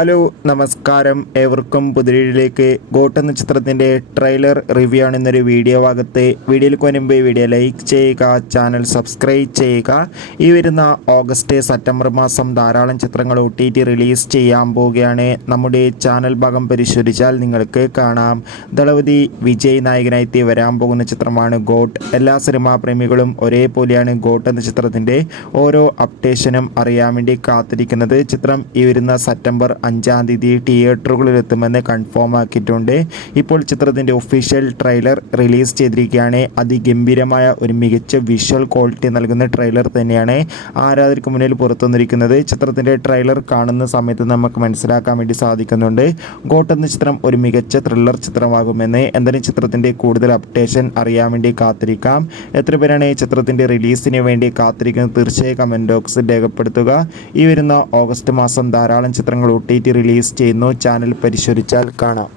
Hello നമസ്കാരം, ഏവർക്കും പുതിയയിലേക്ക് got എന്ന ചിത്രത്തിൻ്റെ ട്രെയിലർ റിവ്യൂ ആണ് ഇന്നൊരു വീഡിയോ ഭാഗത്ത്. വീഡിയോയിൽ മുൻപ് വീഡിയോ ലൈക്ക് ചെയ്യുക, ചാനൽ സബ്സ്ക്രൈബ് ചെയ്യുക. ഈ വരുന്ന ഓഗസ്റ്റ് സെപ്റ്റംബർ മാസം ധാരാളം ചിത്രങ്ങൾ OTT റിലീസ് ചെയ്യാൻ പോവുകയാണ്. നമ്മുടെ ചാനൽ ഭാഗം പരിശോധിച്ചാൽ നിങ്ങൾക്ക് കാണാം. ദളപതി വിജയ് നായകനായി വരാൻ പോകുന്ന ചിത്രമാണ് ഗോട്ട്. എല്ലാ സിനിമാ പ്രേമികളും ഒരേപോലെയാണ് ഗോട്ട് എന്ന ചിത്രത്തിൻ്റെ ഓരോ അപ്ഡേഷനും അറിയാൻ വേണ്ടി കാത്തിരിക്കുന്നത്. ചിത്രം ഈ വരുന്ന സെപ്റ്റംബർ 5-ാം തീയതി തിയേറ്ററുകളിലെത്തുമെന്ന് കൺഫേം ആക്കിയിട്ടുണ്ട്. ഇപ്പോൾ ചിത്രത്തിൻ്റെ ഒഫീഷ്യൽ ട്രെയിലർ റിലീസ് ചെയ്തിരിക്കുകയാണ്. അതിഗംഭീരമായ ഒരു മികച്ച വിഷ്വൽ ക്വാളിറ്റി നൽകുന്ന ട്രെയിലർ തന്നെയാണ് ആരാധകർക്ക് മുന്നിൽ പുറത്തുവന്നിരിക്കുന്നത്. ചിത്രത്തിൻ്റെ ട്രെയിലർ കാണുന്ന സമയത്ത് നമുക്ക് മനസ്സിലാക്കാൻ വേണ്ടി സാധിക്കുന്നുണ്ട് ഗോട്ട് എന്ന ചിത്രം ഒരു മികച്ച ത്രില്ലർ ചിത്രമാകുമെന്ന്. എന്തായാലും ചിത്രത്തിൻ്റെ കൂടുതൽ അപ്ഡേഷൻ അറിയാൻ വേണ്ടി കാത്തിരിക്കാം. എത്ര പേരാണ് ഈ ചിത്രത്തിൻ്റെ റിലീസിന് വേണ്ടി കാത്തിരിക്കുന്നത്? തീർച്ചയായും കമൻറ്റ് ബോക്സിൽ രേഖപ്പെടുത്തുക. ഈ വരുന്ന ഓഗസ്റ്റ് മാസം ധാരാളം ചിത്രങ്ങൾ OTT റിലീസ് ചെയ്യുന്നു. ചാനൽ പരിശോധിച്ചാൽ കാണാം.